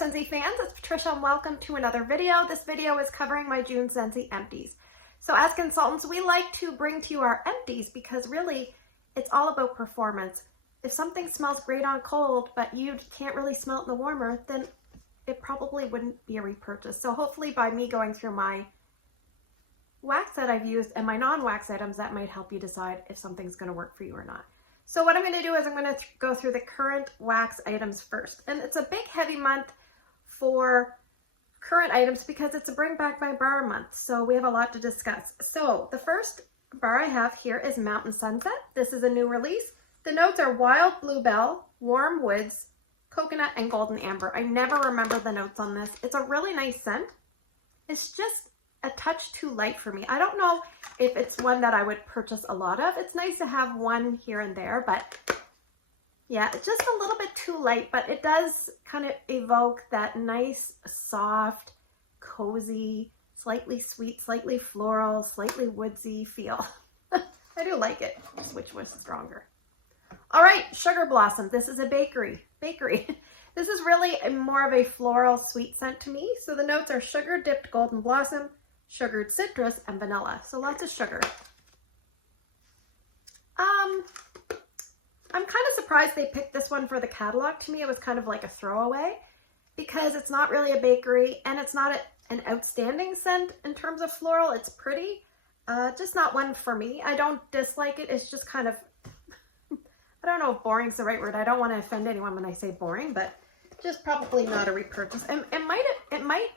Scentsy fans, it's Patricia and welcome to another video. This video is covering my June Scentsy empties. So as consultants, we like to bring to you our empties because really it's all about performance. If something smells great on cold, but you can't really smell it in the warmer, then it probably wouldn't be a repurchase. So hopefully by me going through my wax that I've used and my non-wax items, that might help you decide if something's going to work for you or not. So what I'm going to do is I'm going to go through the current wax items first. And it's a big heavy month for current items because it's a bring back my bar month. So we have a lot to discuss. So the first bar I have here is Mountain Sunset. This is a new release. The notes are wild bluebell, warm woods, coconut, and golden amber. I never remember the notes on this. It's a really nice scent. It's just a touch too light for me. I don't know if it's one that I would purchase a lot of. It's nice to have one here and there, but yeah, it's just a little bit too light, but it does kind of evoke that nice, soft, cozy, slightly sweet, slightly floral, slightly woodsy feel. I do like it. Just wish was stronger. All right, Sugar Blossom. This is a bakery. This is really more of a floral sweet scent to me. So the notes are sugar dipped golden blossom, sugared citrus, and vanilla. So lots of sugar. I'm kind of surprised they picked this one for the catalog. To me, it was kind of like a throwaway because it's not really a bakery and it's not an outstanding scent in terms of floral. It's pretty, just not one for me. I don't dislike it. It's just kind of, I don't know if boring is the right word. I don't want to offend anyone when I say boring, but just probably not a repurchase. And it might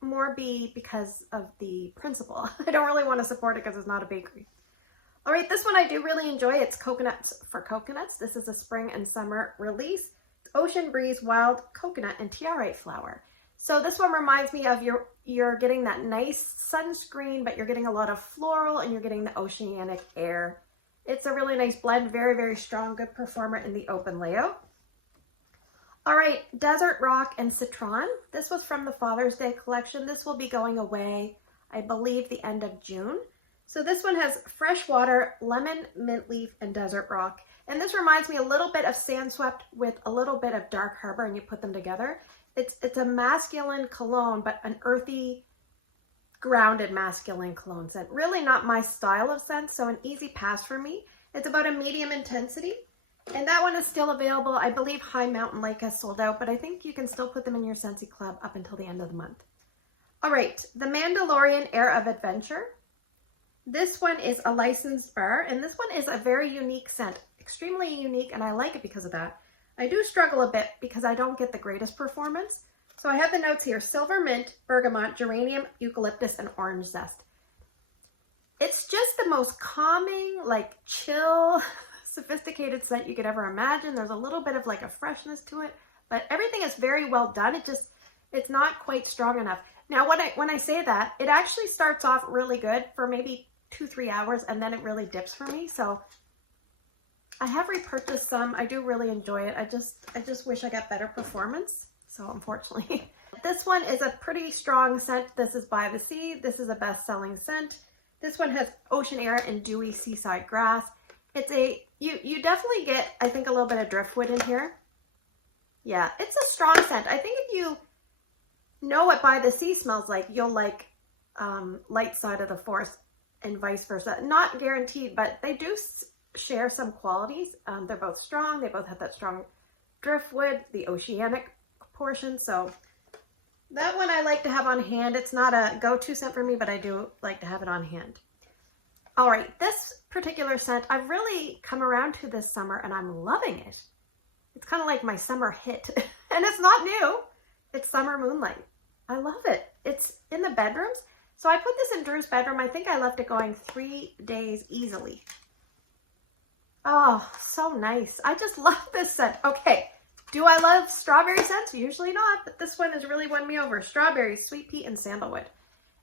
more be because of the principle. I don't really want to support it because it's not a bakery. All right, this one I do really enjoy. It's Coconuts for Coconuts. This is a spring and summer release. It's Ocean Breeze, Wild Coconut, and TIARE flower. So this one reminds me of you're getting that nice sunscreen, but you're getting a lot of floral and you're getting the oceanic air. It's a really nice blend, very, very strong, good performer in the open layout. All right, Desert Rock and Citron. This was from the Father's Day collection. This will be going away, I believe, the end of June. So this one has fresh water, lemon, mint leaf, and desert rock. And this reminds me a little bit of Sand Swept with a little bit of Dark Harbor, and you put them together. It's a masculine cologne, but an earthy, grounded masculine cologne scent. Really not my style of scent, so an easy pass for me. It's about a medium intensity. And that one is still available. I believe High Mountain Lake has sold out, but I think you can still put them in your Scentsy Club up until the end of the month. All right, the Mandalorian Air of Adventure. This one is a licensed bar, and this one is a very unique scent, extremely unique, and I like it because of that. I do struggle a bit because I don't get the greatest performance. So I have the notes here: silver mint, bergamot, geranium, eucalyptus, and orange zest. It's just the most calming, like chill, sophisticated scent you could ever imagine. There's a little bit of like a freshness to it, but everything is very well done. It's not quite strong enough. Now, when I say that, it actually starts off really good for maybe 2-3 hours, and then it really dips for me. So I have repurchased some. I do really enjoy it. I just wish I got better performance. So unfortunately, this one is a pretty strong scent. This is By the Sea. This is a best-selling scent. This one has ocean air and dewy seaside grass. It's you definitely get, I think, a little bit of driftwood in here. Yeah, it's a strong scent. I think if you know what By the Sea smells like, you'll like Light Side of the Forest and vice versa. Not guaranteed, but they do share some qualities. They're both strong. They both have that strong driftwood, the oceanic portion. So that one I like to have on hand. It's not a go-to scent for me, but I do like to have it on hand. All right, this particular scent I've really come around to this summer, and I'm loving it. It's kind of like my summer hit, and it's not new. It's Summer Moonlight. I love it. It's in the bedrooms. So I put this in Drew's bedroom. I think I left it going 3 days easily. Oh, so nice. I just love this scent. Okay, do I love strawberry scents? Usually not, but this one has really won me over. Strawberry, sweet pea, and sandalwood.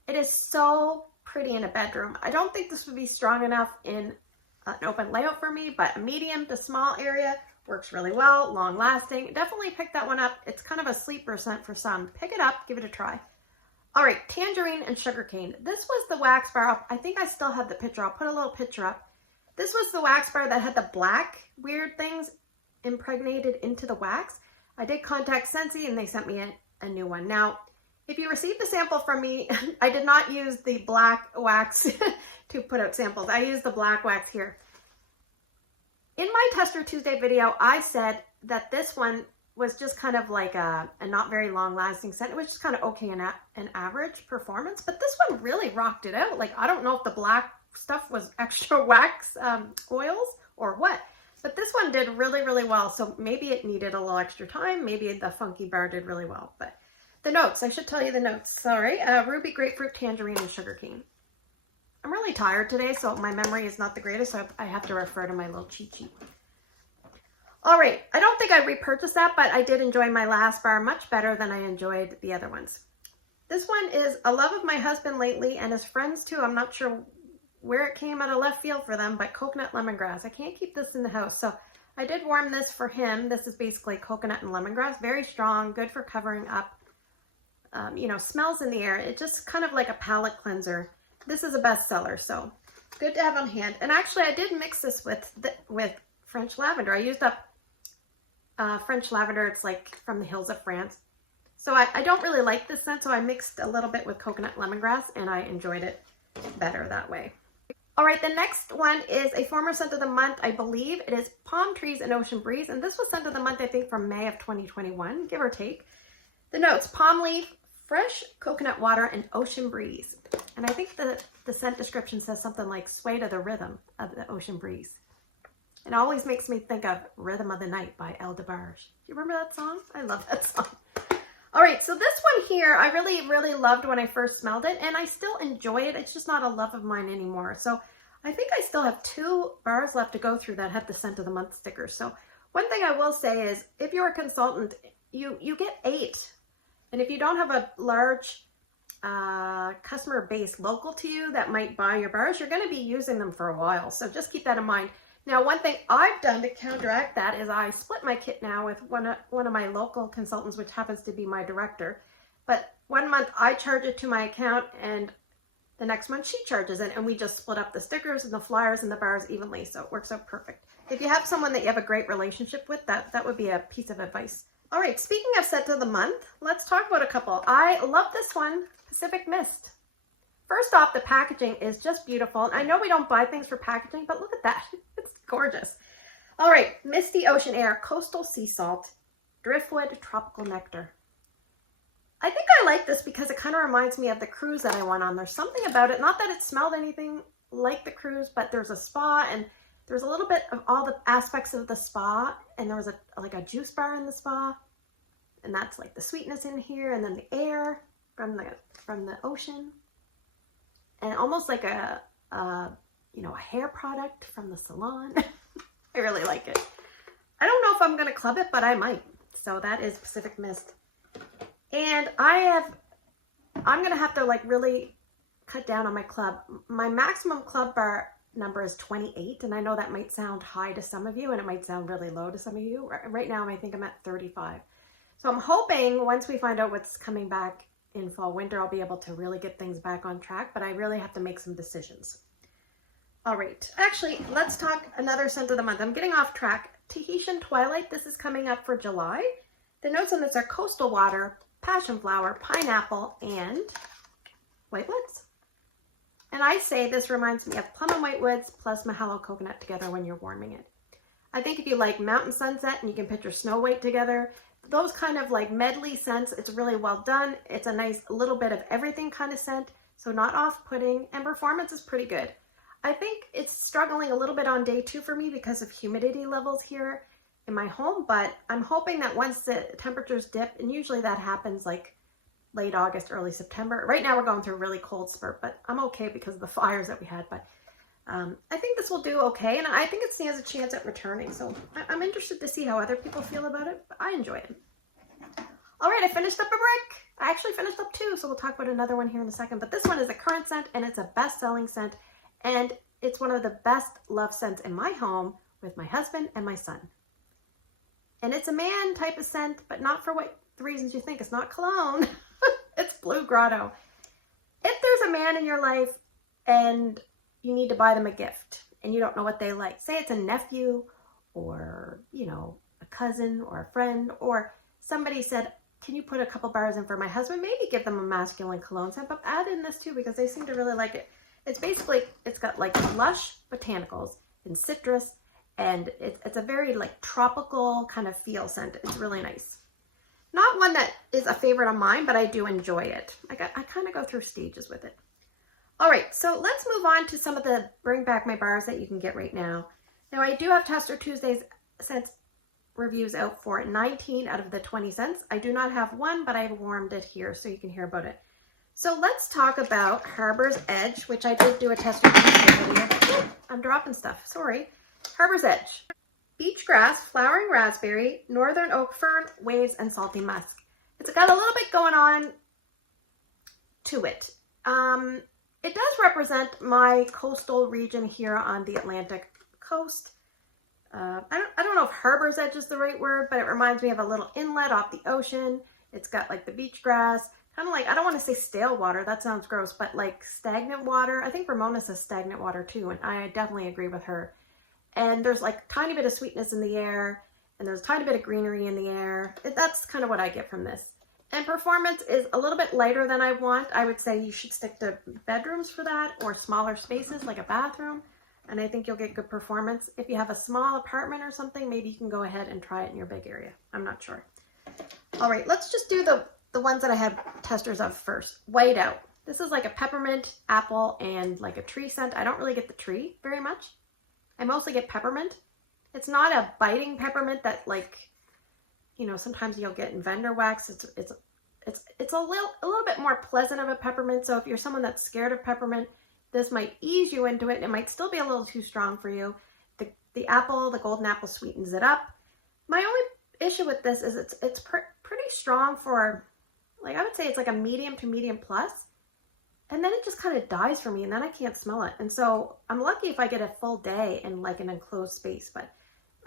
It is so pretty in a bedroom. I don't think this would be strong enough in an open layout for me, but a medium to small area works really well, long lasting. Definitely pick that one up. It's kind of a sleeper scent for some. Pick it up, give it a try. All right, Tangerine and Sugarcane. This was the wax bar up. I think I still have the picture. I'll put a little picture up. This was the wax bar that had the black weird things impregnated into the wax. I did contact Scentsy and they sent me a new one. Now, if you received a sample from me, I did not use the black wax to put out samples. I used the black wax here. In my Tester Tuesday video, I said that this one was just kind of like a not very long lasting scent. It was just kind of okay in an average performance, but this one really rocked it out. Like, I don't know if the black stuff was extra wax oils or what, but this one did really, really well. So maybe it needed a little extra time. Maybe the funky bar did really well, but the notes, I should tell you the notes, sorry. Ruby, grapefruit, tangerine, and sugarcane. I'm really tired today, so my memory is not the greatest, so I have to refer to my little cheat sheet. All right, I don't think I repurchased that, but I did enjoy my last bar much better than I enjoyed the other ones. This one is a love of my husband lately and his friends too. I'm not sure where it came out of left field for them, but coconut lemongrass. I can't keep this in the house, so I did warm this for him. This is basically coconut and lemongrass, very strong, good for covering up, you know, smells in the air. It's just kind of like a palate cleanser. This is a bestseller, so good to have on hand. And actually, I did mix this with French lavender. I used up French lavender. It's like from the hills of France. So I don't really like this scent, so I mixed a little bit with coconut lemongrass, and I enjoyed it better that way. All right, the next one is a former scent of the month. I believe it is Palm Trees and Ocean Breeze, and this was scent of the month, I think, from May of 2021, give or take. The notes: palm leaf, fresh coconut water, and ocean breeze. And I think the scent description says something like sway to the rhythm of the ocean breeze. It always makes me think of Rhythm of the Night by El DeBarge. Do you remember that song? I love that song. All right, so this one here, I really, really loved when I first smelled it, and I still enjoy it. It's just not a love of mine anymore. So I think I still have 2 bars left to go through that have the scent of the month sticker. So one thing I will say is, if you're a consultant, you get 8. And if you don't have a large customer base local to you that might buy your bars, you're going to be using them for a while. So just keep that in mind. Now, one thing I've done to counteract that is I split my kit now with one of my local consultants, which happens to be my director. But one month I charge it to my account, and the next month she charges it, and we just split up the stickers and the flyers and the bars evenly. So it works out perfect. If you have someone that you have a great relationship with, that would be a piece of advice. All right, speaking of scent of the month, let's talk about a couple. I love this one, Pacific Mist. First off, the packaging is just beautiful. I know we don't buy things for packaging, but look at that. It's gorgeous. All right, Misty Ocean Air, Coastal Sea Salt, Driftwood, Tropical Nectar. I think I like this because it kind of reminds me of the cruise that I went on. There's something about it, not that it smelled anything like the cruise, but there's a spa, and there's a little bit of all the aspects of the spa, and there was like a juice bar in the spa, and that's like the sweetness in here, and then the air from the ocean. And almost like a hair product from the salon. I really like it. I don't know if I'm gonna club it, but I might. So that is Pacific Mist. And I'm gonna have to like really cut down on my club. My maximum club bar number is 28, and I know that might sound high to some of you, and it might sound really low to some of you. Right now, I think I'm at 35. So I'm hoping once we find out what's coming back in fall winter, I'll be able to really get things back on track, but I really have to make some decisions. All right, actually, let's talk another scent of the month. I'm getting off track. Tahitian Twilight, this is coming up for July. The notes on this are coastal water, passion flower, pineapple, and whitewoods. And I say this reminds me of plum and whitewoods plus mahalo coconut together when you're warming it. I think if you like mountain sunset and you can picture Snow White together, those kind of like medley scents, it's really well done. It's a nice little bit of everything kind of scent, so not off-putting, and performance is pretty good. I think it's struggling a little bit on day 2 for me because of humidity levels here in my home, but I'm hoping that once the temperatures dip, and usually that happens like late August, early September. Right now we're going through a really cold spurt, but I'm okay because of the fires that we had. But I think this will do okay, and I think it stands a chance at returning. So I'm interested to see how other people feel about it, but I enjoy it. All right, I finished up a brick. I actually finished up 2, so we'll talk about another one here in a second. But this one is a current scent, and it's a best-selling scent, and it's one of the best love scents in my home with my husband and my son. And it's a man type of scent, but not for the reasons you think. It's not cologne. It's Blue Grotto. If there's a man in your life and you need to buy them a gift and you don't know what they like, say it's a nephew or, a cousin or a friend, or somebody said, can you put a couple bars in for my husband? Maybe give them a masculine cologne scent, but add in this too because they seem to really like it. It's basically, it's got like lush botanicals and citrus, and it's a very like tropical kind of feel scent. It's really nice. Not one that is a favorite of mine, but I do enjoy it. I kind of go through stages with it. All right, so let's move on to some of the Bring Back My Bars that you can get right now. Now I do have Tester Tuesday's scents reviews out for 19 out of the 20 scents. I do not have one, but I've warmed it here so you can hear about it. So let's talk about Harbor's Edge, which I did do a Tester Tuesday video. Oh, I'm dropping stuff, sorry. Harbor's Edge. Beach grass, flowering raspberry, northern oak fern, waves, and salty musk. It's got a little bit going on to it. It does represent my coastal region here on the Atlantic coast. I don't know if Harbor's Edge is the right word, but it reminds me of a little inlet off the ocean. It's got like the beach grass, kind of like, I don't want to say stale water, that sounds gross, but like stagnant water. I think Ramona says stagnant water too, and I definitely agree with her. And there's like a tiny bit of sweetness in the air, and there's a tiny bit of greenery in the air. That's kind of what I get from this. And performance is a little bit lighter than I want. I would say you should stick to bedrooms for that, or smaller spaces like a bathroom, and I think you'll get good performance. If you have a small apartment or something, maybe you can go ahead and try it in your big area. I'm not sure. All right, let's just do the ones that I have testers of first. White Out. This is like a peppermint, apple, and like a tree scent. I don't really get the tree very much. I mostly get peppermint. It's not a biting peppermint that, like, you know, sometimes you'll get in vendor wax. It's a little bit more pleasant of a peppermint. So if you're someone that's scared of peppermint, this might ease you into it. It might still be a little too strong for you. The apple, the golden apple, sweetens it up. My only issue with this is it's pretty strong for, like, I would say it's like a medium to medium plus. And then it just kind of dies for me, and then I can't smell it. And so I'm lucky if I get a full day in like an enclosed space, but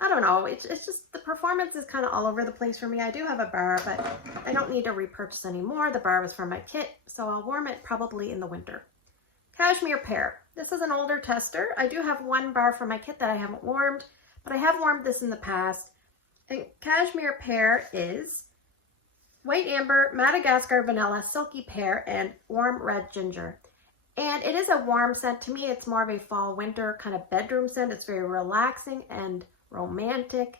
I don't know. It's just the performance is kind of all over the place for me. I do have a bar, but I don't need to repurchase anymore. The bar was from my kit, so I'll warm it probably in the winter. Cashmere Pear. This is an older tester. I do have one bar from my kit that I haven't warmed, but I have warmed this in the past. And Cashmere Pear is white amber, Madagascar vanilla, silky pear, and warm red ginger. And it is a warm scent. To me, it's more of a fall winter kind of bedroom scent. It's very relaxing and romantic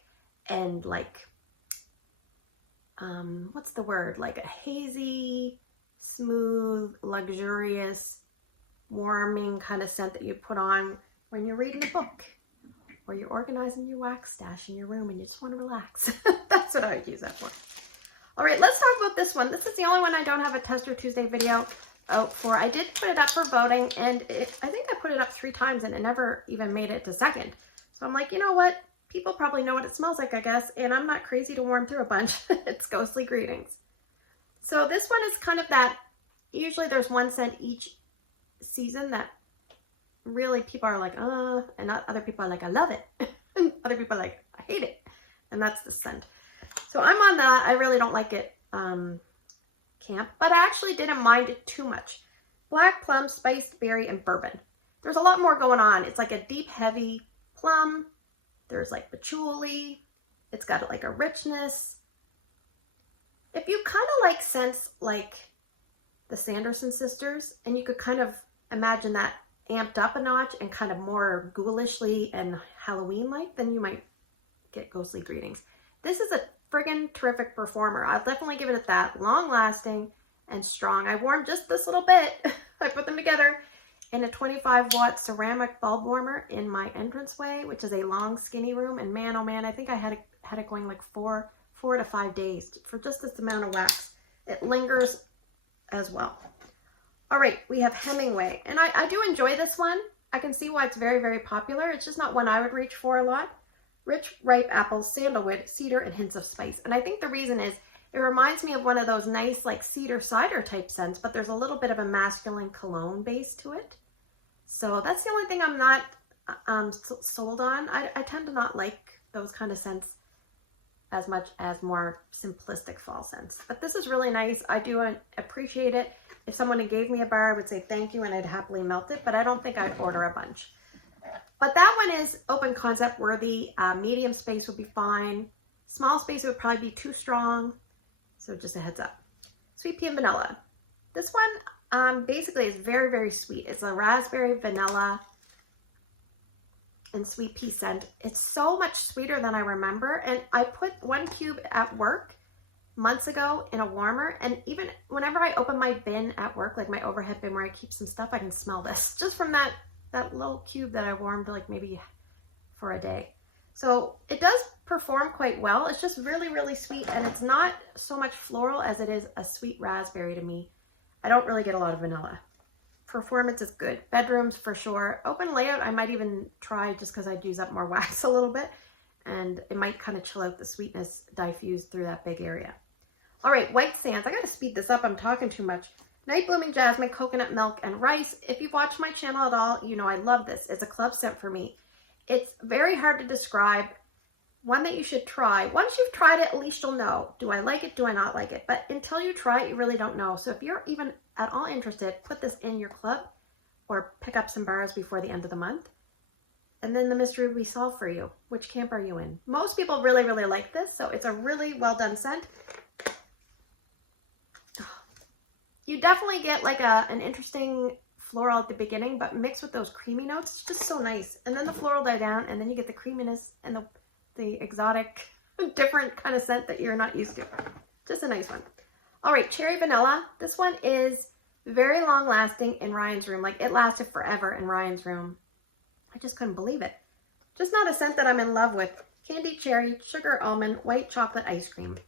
and like, what's the word? Like a hazy, smooth, luxurious, warming kind of scent that you put on when you're reading a book or you're organizing your wax stash in your room and you just want to relax. That's what I would use that for. All right, let's talk about this one. This is the only one I don't have a Tester Tuesday video out for. I did put it up for voting, and I think I put it up 3 times and it never even made it to second. So I'm like, you know what? People probably know what it smells like, I guess, and I'm not crazy to warm through a bunch. It's Ghostly Greetings. So this one is kind of that, usually there's one scent each season that really people are like, and other people are like, I love it. And other people are like, I hate it. And that's the scent. So I'm on that. I really don't like it camp, but I actually didn't mind it too much. Black plum, spiced berry, and bourbon. There's a lot more going on. It's like a deep, heavy plum. There's like patchouli. It's got like a richness. If you kind of like scents like the Sanderson sisters, and you could kind of imagine that amped up a notch and kind of more ghoulishly and Halloween-like, then you might get Ghostly Greetings. This is a friggin' terrific performer. I'll definitely give it that. Long lasting and strong. I warmed just this little bit. I put them together in a 25-watt ceramic bulb warmer in my entranceway, which is a long, skinny room. And man, oh man, I think I had it going like 4 to 5 days for just this amount of wax. It lingers as well. All right, we have Hemingway. And I do enjoy this one. I can see why it's very, very popular. It's just not one I would reach for a lot. Rich, ripe apples, sandalwood, cedar, and hints of spice. And I think the reason is it reminds me of one of those nice like cedar cider type scents, but there's a little bit of a masculine cologne base to it. So that's the only thing I'm not sold on. I tend to not like those kind of scents as much as more simplistic fall scents. But this is really nice. I do appreciate it. If someone had gave me a bar, I would say thank you and I'd happily melt it, but I don't think I'd order a bunch. But that one is open concept worthy. Medium space would be fine. Small space would probably be too strong. So just a heads up. Sweet Pea and Vanilla. This one basically is very, very sweet. It's a raspberry, vanilla, and sweet pea scent. It's so much sweeter than I remember. And I put 1 cube at work months ago in a warmer. And even whenever I open my bin at work, like my overhead bin where I keep some stuff, I can smell this just from that little cube that I warmed like maybe for a day. So it does perform quite well. It's just really, really sweet, and it's not so much floral as it is a sweet raspberry to me. I don't really get a lot of vanilla. Performance is good. Bedrooms for sure. Open layout, I might even try just because I'd use up more wax a little bit, and it might kind of chill out the sweetness diffused through that big area. All right, white sands. I got to speed this up. I'm talking too much. Night Blooming Jasmine, Coconut Milk, and Rice. If you've watched my channel at all, you know I love this. It's a club scent for me. It's very hard to describe. One that you should try. Once you've tried it, at least you'll know. Do I like it? Do I not like it? But until you try it, you really don't know. So if you're even at all interested, put this in your club or pick up some bars before the end of the month. And then the mystery will be solved for you. Which camp are you in? Most people really, really like this. So it's a really well done scent. You definitely get like an interesting floral at the beginning, but mixed with those creamy notes, it's just so nice. And then the floral die down, and then you get the creaminess and the exotic, different kind of scent that you're not used to. Just a nice one. All right, Cherry Vanilla. This one is very long lasting in Ryan's room. Like, it lasted forever in Ryan's room. I just couldn't believe it. Just not a scent that I'm in love with. Candied cherry, sugar almond, white chocolate ice cream.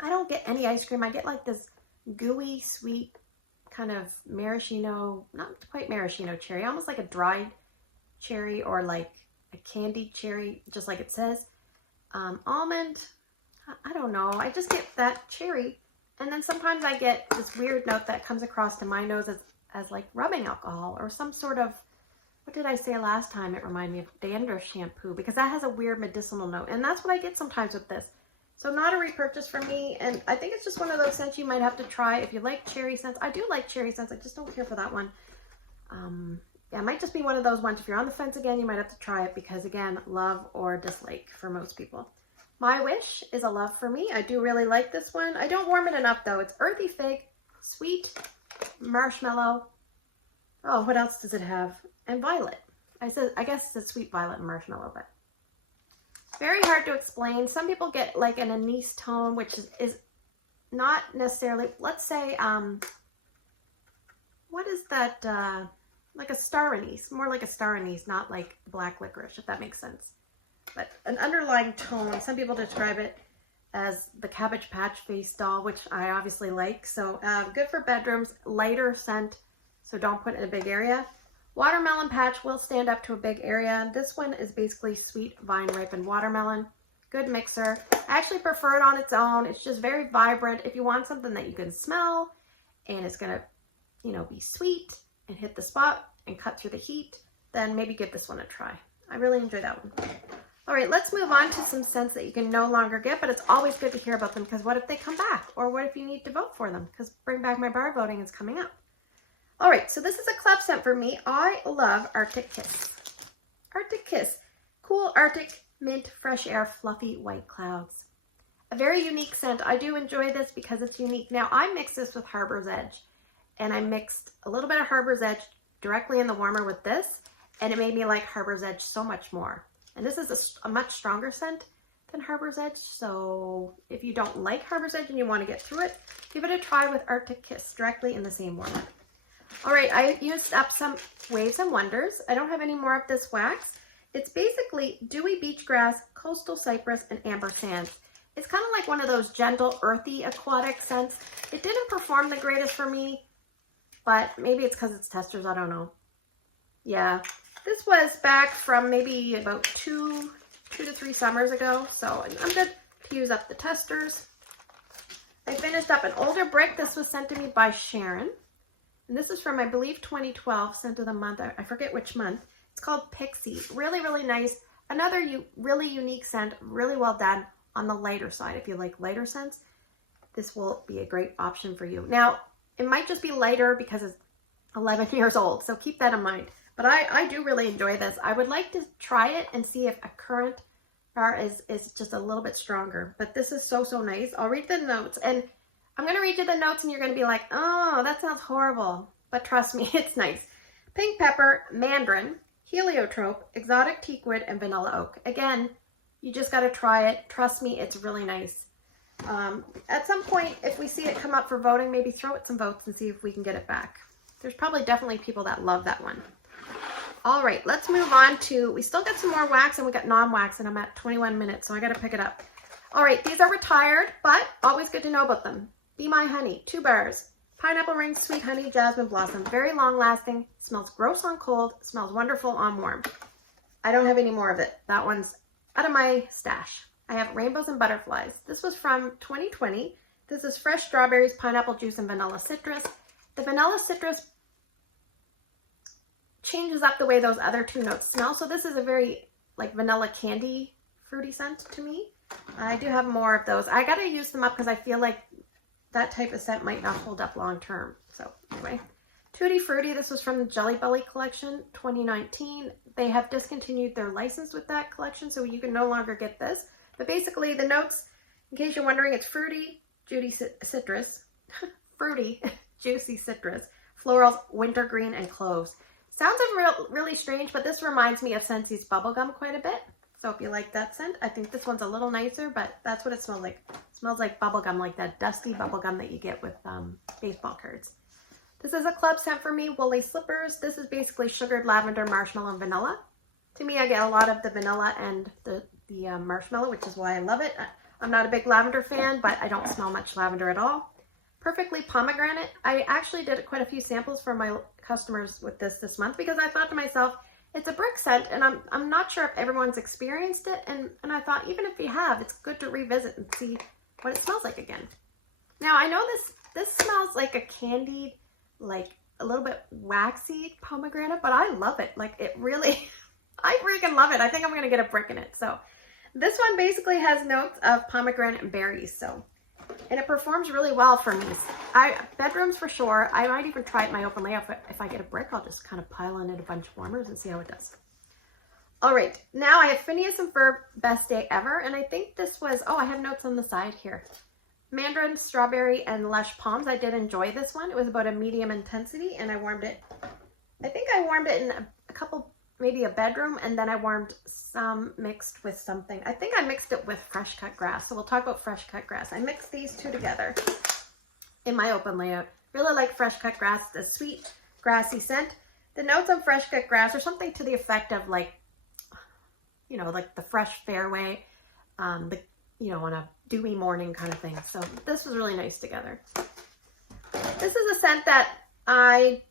I don't get any ice cream. I get like this gooey, sweet kind of maraschino, not quite maraschino cherry, almost like a dried cherry or like a candied cherry, just like it says. Almond, I don't know. I just get that cherry. And then sometimes I get this weird note that comes across to my nose as like rubbing alcohol or some sort of, what did I say last time? It reminded me of dander shampoo, because that has a weird medicinal note. And that's what I get sometimes with this. So not a repurchase for me, and I think it's just one of those scents you might have to try if you like cherry scents. I do like cherry scents, I just don't care for that one. Yeah, it might just be one of those ones. If you're on the fence again, you might have to try it because, again, love or dislike for most people. My Wish is a love for me. I do really like this one. I don't warm it enough, though. It's earthy fig, sweet, marshmallow. Oh, what else does it have? And violet. I guess it's sweet violet and marshmallow, but very hard to explain. Some people get like an anise tone, which is not necessarily, let's say, what is that, like a star anise, more like a star anise, not like black licorice, if that makes sense. But an underlying tone, some people describe it as the Cabbage Patch Face doll, which I obviously like. So good for bedrooms, lighter scent, so don't put it in a big area. Watermelon Patch will stand up to a big area. This one is basically sweet vine ripened watermelon. Good mixer. I actually prefer it on its own. It's just very vibrant. If you want something that you can smell and it's gonna, you know, be sweet and hit the spot and cut through the heat, then maybe give this one a try. I really enjoy that one. All right, let's move on to some scents that you can no longer get, but it's always good to hear about them, because what if they come back? Or what if you need to vote for them? Because Bring Back My Bar voting is coming up. All right, so this is a club scent for me. I love Arctic Kiss. Arctic Kiss. Cool Arctic mint fresh air fluffy white clouds. A very unique scent. I do enjoy this because it's unique. Now, I mixed this with Harbor's Edge, and I mixed a little bit of Harbor's Edge directly in the warmer with this, and it made me like Harbor's Edge so much more. And this is a much stronger scent than Harbor's Edge, so if you don't like Harbor's Edge and you want to get through it, give it a try with Arctic Kiss directly in the same warmer. All right, I used up some Waves and Wonders. I don't have any more of this wax. It's basically dewy beach grass, coastal cypress, and amber sands. It's kind of like one of those gentle, earthy, aquatic scents. It didn't perform the greatest for me, but maybe it's because it's testers, I don't know. Yeah, this was back from maybe about two to 3 summers ago, so I'm good to use up the testers. I finished up an older brick. This was sent to me by Sharon. And this is from, I believe, 2012, scent of the month. I forget which month. It's called Pixie. Really, really nice. Another really unique scent, really well done on the lighter side. If you like lighter scents, this will be a great option for you. Now, it might just be lighter because it's 11 years old, so keep that in mind. But I do really enjoy this. I would like to try it and see if a current is just a little bit stronger, but this is so, so nice. I'll read the notes, and I'm going to read you the notes, and you're going to be like, oh, that sounds horrible. But trust me, it's nice. Pink pepper, mandarin, heliotrope, exotic teakwood, and vanilla oak. Again, you just got to try it. Trust me, it's really nice. At some point, if we see it come up for voting, maybe throw it some votes and see if we can get it back. There's probably definitely people that love that one. All right, let's move on to, we still got some more wax and we got non-wax, and I'm at 21 minutes, so I got to pick it up. All right, these are retired, but always good to know about them. Be My Honey, 2 bars. Pineapple ring, sweet honey, jasmine blossom. Very long lasting, smells gross on cold, smells wonderful on warm. I don't have any more of it. That one's out of my stash. I have rainbows and butterflies. This was from 2020. This is fresh strawberries, pineapple juice, and vanilla citrus. The vanilla citrus changes up the way those other 2 notes smell. So this is a very like vanilla candy fruity scent to me. I do have more of those. I got to use them up because I feel like that type of scent might not hold up long term. So anyway, Tutti Frutti, this was from the Jelly Belly collection, 2019. They have discontinued their license with that collection, so you can no longer get this. But basically the notes, in case you're wondering, it's fruity, juicy citrus, fruity, juicy citrus, florals, wintergreen, and cloves. Sounds really strange, but this reminds me of Scentsy's bubblegum quite a bit. So if you like that scent, I think this one's a little nicer, but that's what it smells like. It smells like bubblegum, like that dusty bubblegum that you get with baseball cards. This is a club scent for me, Woolly Slippers. This is basically sugared lavender, marshmallow, and vanilla. To me, I get a lot of the vanilla and the marshmallow, which is why I love it. I'm not a big lavender fan, but I don't smell much lavender at all. Perfectly Pomegranate. I actually did quite a few samples for my customers with this month because I thought to myself, it's a brick scent, and I'm not sure if everyone's experienced it, and I thought even if you have, it's good to revisit and see what it smells like again. Now, I know this smells like a candied, like a little bit waxy pomegranate, but I love it. Like it really, I freaking love it. I think I'm going to get a brick in it. So this one basically has notes of pomegranate and berries. So, and it performs really well for me. Bedrooms for sure. I might even try it in my open layout. If I get a brick, I'll just kind of pile in it a bunch of warmers and see how it does. All right, now I have Phineas and Ferb Best Day Ever. And I think this was, oh, I have notes on the side here. Mandarin, strawberry, and lush palms. I did enjoy this one. It was about a medium intensity, and I warmed it. I think I warmed it in a couple, maybe a bedroom, and then I warmed some mixed with something. I think I mixed it with fresh cut grass. So we'll talk about fresh cut grass. I mixed these 2 together in my open layout. Really like fresh cut grass, the sweet grassy scent. The notes on fresh cut grass are something to the effect of like, you know, like the fresh fairway, you know, on a dewy morning kind of thing. So this was really nice together. This is a scent that I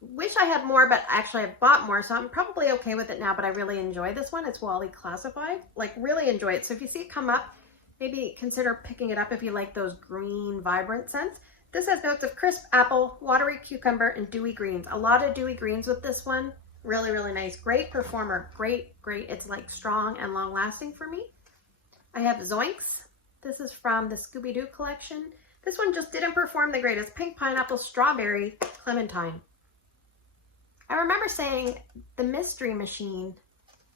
wish I had more, but actually I've bought more, so I'm probably okay with it now, but I really enjoy this one. It's Wally Classified. Like, really enjoy it. So if you see it come up, maybe consider picking it up if you like those green, vibrant scents. This has notes of crisp apple, watery cucumber, and dewy greens. A lot of dewy greens with this one. Really, really nice. Great performer. Great. It's like strong and long lasting for me. I have Zoinks. This is from the Scooby-Doo collection. This one just didn't perform the greatest. Pink pineapple, strawberry, clementine. I remember saying the mystery machine.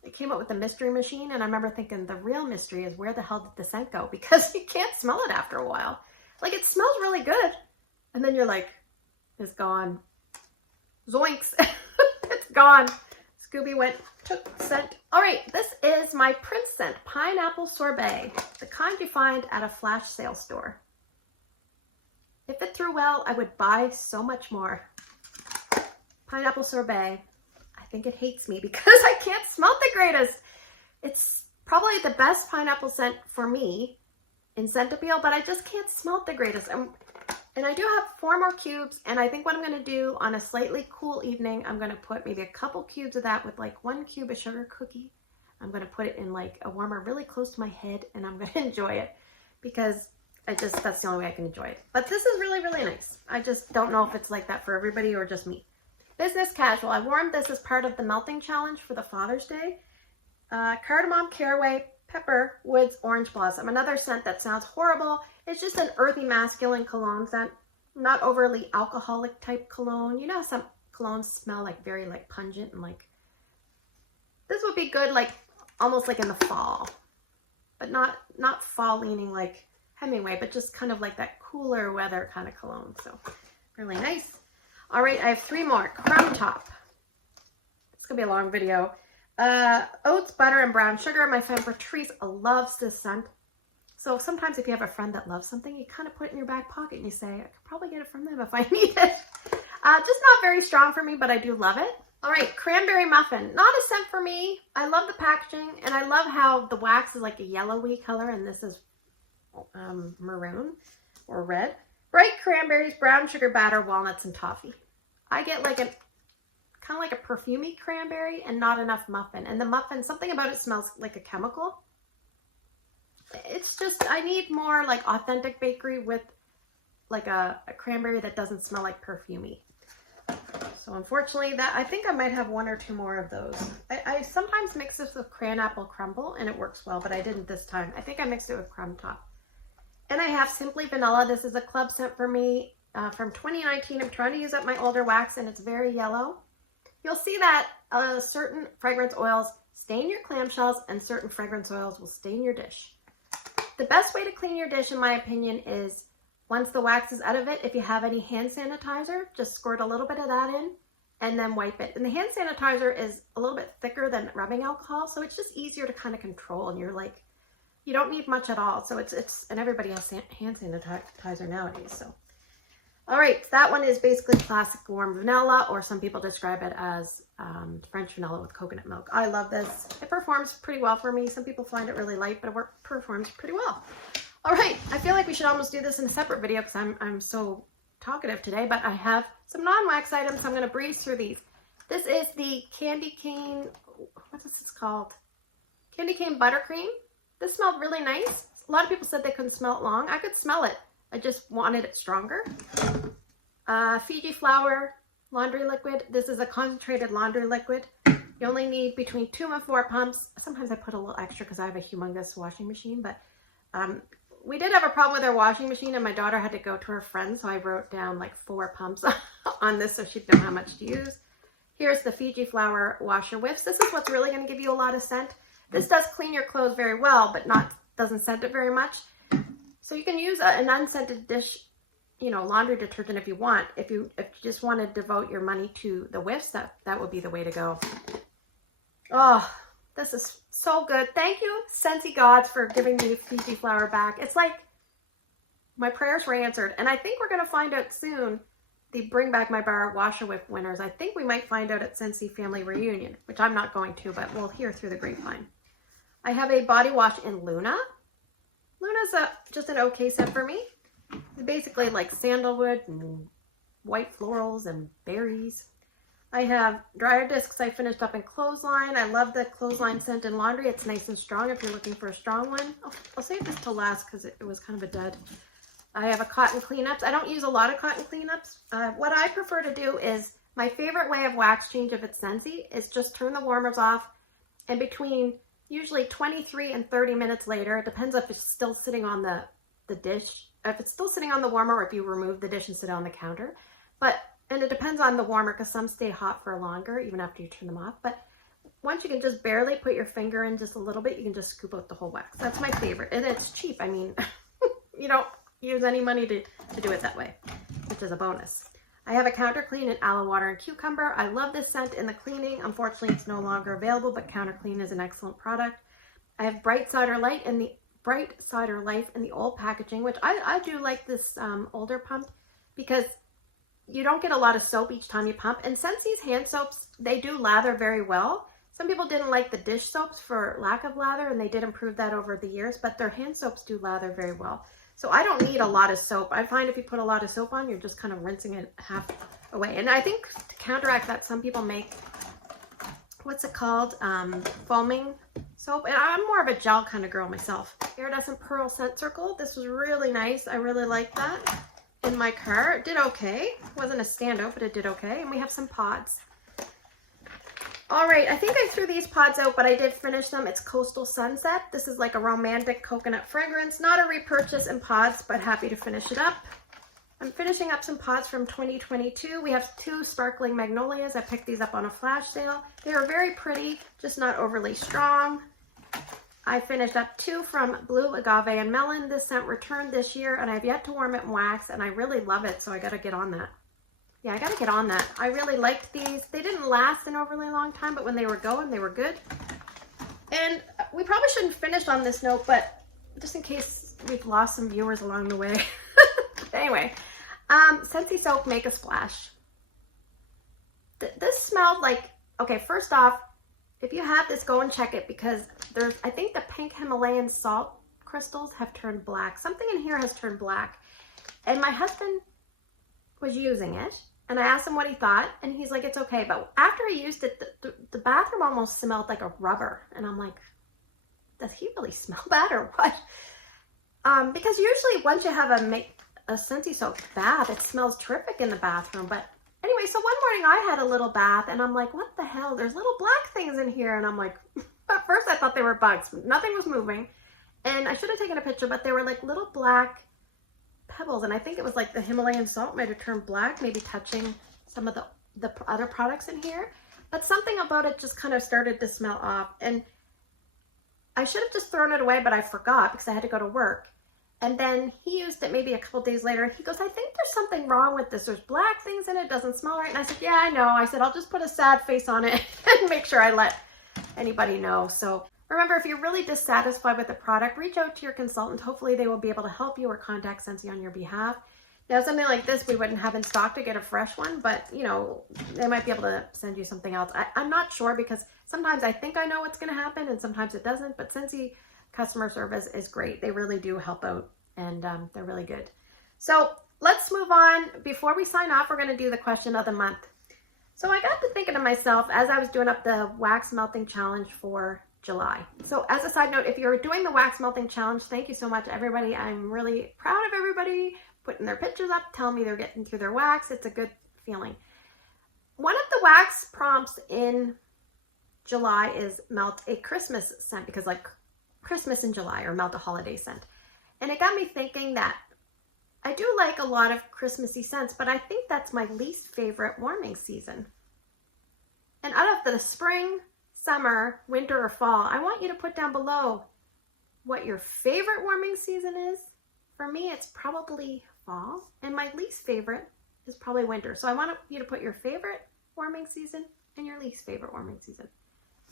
They came up with the mystery machine, and I remember thinking the real mystery is where the hell did the scent go? Because you can't smell it after a while. Like, it smells really good, and then you're like, it's gone. Zoinks. It's gone. Scooby took the scent. All right, this is my Prince scent, Pineapple Sorbet, the kind you find at a flash sale store. If it threw well, I would buy so much more. Pineapple Sorbet. I think it hates me because I can't smell it the greatest. It's probably the best pineapple scent for me in scent appeal, but I just can't smell it the greatest. And I do have 4 more cubes, and I think what I'm going to do on a slightly cool evening, I'm going to put maybe a couple cubes of that with like 1 cube of sugar cookie. I'm going to put it in like a warmer really close to my head, and I'm going to enjoy it because that's the only way I can enjoy it. But this is really, really nice. I just don't know if it's like that for everybody or just me. Business Casual. I warmed this as part of the melting challenge for the Father's Day. Cardamom, caraway, pepper, woods, orange blossom. Another scent that sounds horrible. It's just an earthy masculine cologne scent. Not overly alcoholic type cologne. You know how some colognes smell like very like pungent and like, this would be good like almost like in the fall, but not fall leaning like Hemingway, but just kind of like that cooler weather kind of cologne. So really nice. All right, I have 3 more. Crumb Top. It's gonna be a long video. Oats, butter, and brown sugar. My friend Patricia loves this scent. So sometimes if you have a friend that loves something, you kind of put it in your back pocket and you say, I could probably get it from them if I need it. Just not very strong for me, but I do love it. All right, Cranberry Muffin. Not a scent for me. I love the packaging, and I love how the wax is like a yellowy color, and this is maroon or red. Bright cranberries, brown sugar batter, walnuts, and toffee. I get like kind of like a perfumey cranberry and not enough muffin. And the muffin, something about it smells like a chemical. It's just, I need more like authentic bakery with like a cranberry that doesn't smell like perfumey. So unfortunately, I think I might have 1 or 2 more of those. I sometimes mix this with cran apple crumble and it works well, but I didn't this time. I think I mixed it with Crumb Top. And I have Simply Vanilla. This is a club scent for me from 2019. I'm trying to use up my older wax and it's very yellow. You'll see that certain fragrance oils stain your clamshells and certain fragrance oils will stain your dish. The best way to clean your dish, in my opinion, is once the wax is out of it, if you have any hand sanitizer, just squirt a little bit of that in and then wipe it. And the hand sanitizer is a little bit thicker than rubbing alcohol, so it's just easier to kind of control. And you're like, you don't need much at all. So and everybody has hand sanitizer nowadays. So, all right, that one is basically classic warm vanilla, or some people describe it as French vanilla with coconut milk. I love this. It performs pretty well for me. Some people find it really light, but it performs pretty well. All right, I feel like we should almost do this in a separate video because I'm so talkative today, but I have some non-wax items, so I'm going to breeze through these. This is the Candy Cane, what's this called? Candy Cane Buttercream. This smelled really nice. A lot of people said they couldn't smell it long. I could smell it. I just wanted it stronger. Fiji Flower Laundry Liquid. This is a concentrated laundry liquid. You only need between 2 and 4 pumps. Sometimes I put a little extra because I have a humongous washing machine, but we did have a problem with our washing machine and my daughter had to go to her friend, so I wrote down like 4 pumps on this so she'd know how much to use. Here's the Fiji Flower Washer Whiffs. This is what's really going to give you a lot of scent. This does clean your clothes very well, but doesn't scent it very much. So you can use an unscented dish, laundry detergent if you want. If you just want to devote your money to the whiffs, that would be the way to go. Oh, this is so good. Thank you, Scentsy gods, for giving me Fiji Flower back. It's like my prayers were answered. And I think we're going to find out soon the Bring Back My Bar Washer Whiff winners. I think we might find out at Scentsy Family Reunion, which I'm not going to, but we'll hear through the grapevine. I have a body wash in Luna. Luna's just an okay scent for me. It's basically like sandalwood and white florals and berries. I have dryer discs I finished up in Clothesline. I love the Clothesline scent in laundry. It's nice and strong if you're looking for a strong one. I'll save this to last because it was kind of a dud. I have a cotton cleanups. I don't use a lot of cotton cleanups. What I prefer to do is, my favorite way of wax change if it's Scentsy is just turn the warmers off, and between usually 23 and 30 minutes later, it depends if it's still sitting on the dish, if it's still sitting on the warmer or if you remove the dish and sit it on the counter. And it depends on the warmer because some stay hot for longer even after you turn them off. But once you can just barely put your finger in just a little bit, you can just scoop out the whole wax. That's my favorite. And it's cheap. I mean, you don't use any money to do it that way, which is a bonus. I have a Counter Clean in Aloe Water and Cucumber. I love this scent in the cleaning. Unfortunately, it's no longer available, but Counter Clean is an excellent product. I have Bright Cider Life in the old packaging, which I do like this older pump because you don't get a lot of soap each time you pump. And Scentsy's hand soaps, they do lather very well. Some people didn't like the dish soaps for lack of lather, and they did improve that over the years, but their hand soaps do lather very well. So I don't need a lot of soap. I find if you put a lot of soap on, you're just kind of rinsing it half away. And I think to counteract that, some people make, what's it called? Foaming soap. And I'm more of a gel kind of girl myself. Iridescent Pearl Scent Circle. This was really nice. I really like that. In my car, it did okay. It wasn't a standout, but it did okay. And we have some pods. All right, I think I threw these pods out, but I did finish them. It's Coastal Sunset. This is like a romantic coconut fragrance. Not a repurchase in pods, but happy to finish it up. I'm finishing up some pods from 2022. We have 2 sparkling magnolias. I picked these up on a flash sale. They are very pretty, just not overly strong. I finished up 2 from Blue Agave and Melon. This scent returned this year, and I've yet to warm it in wax, and I really love it, so I gotta get on that. Yeah, I gotta get on that. I really liked these. They didn't last an overly long time, but when they were going, they were good. And we probably shouldn't finish on this note, but just in case we've lost some viewers along the way. Anyway, Scentsy Soak Make a Splash. This smelled like, okay, first off, if you have this, go and check it, because there's, I think the pink Himalayan salt crystals have turned black. Something in here has turned black. And my husband was using it, and I asked him what he thought, and he's like, it's okay. But after he used it, the bathroom almost smelled like a rubber. And I'm like, does he really smell bad or what? Because usually once you have a Scentsy Soak bath, it smells terrific in the bathroom. But anyway, so one morning I had a little bath, and I'm like, what the hell? There's little black things in here. And I'm like, at first I thought they were bugs. Nothing was moving. And I should have taken a picture, but they were like little black pebbles. And I think it was like the Himalayan salt might have turned black, maybe touching some of the other products in here. But something about it just kind of started to smell off. And I should have just thrown it away, but I forgot because I had to go to work. And then he used it maybe a couple days later, and he goes, I think there's something wrong with this. There's black things in it. It doesn't smell right. And I said, yeah, I know. I said, I'll just put a sad face on it and make sure I let anybody know. So remember, if you're really dissatisfied with the product, reach out to your consultant. Hopefully they will be able to help you or contact Scentsy on your behalf. Now, something like this we wouldn't have in stock to get a fresh one, but you know, they might be able to send you something else. I'm not sure, because sometimes I think I know what's going to happen and sometimes it doesn't, but Scentsy customer service is great. They really do help out, and they're really good. So let's move on. Before we sign off, we're going to do the question of the month. So I got to thinking to myself as I was doing up the wax melting challenge for July. So as a side note, if you're doing the wax melting challenge, thank you so much, everybody. I'm really proud of everybody putting their pictures up, telling me they're getting through their wax. It's a good feeling. One of the wax prompts in July is melt a Christmas scent, because like Christmas in July, or melt a holiday scent. And it got me thinking that I do like a lot of Christmassy scents, but I think that's my least favorite warming season. And out of the spring, summer, winter, or fall, I want you to put down below what your favorite warming season is. For me, it's probably fall, and my least favorite is probably winter. So I want you to put your favorite warming season and your least favorite warming season.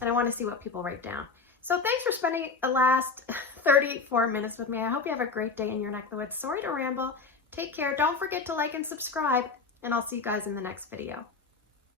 And I want to see what people write down. So thanks for spending the last 34 minutes with me. I hope you have a great day in your neck of the woods. Sorry to ramble. Take care. Don't forget to like and subscribe, and I'll see you guys in the next video.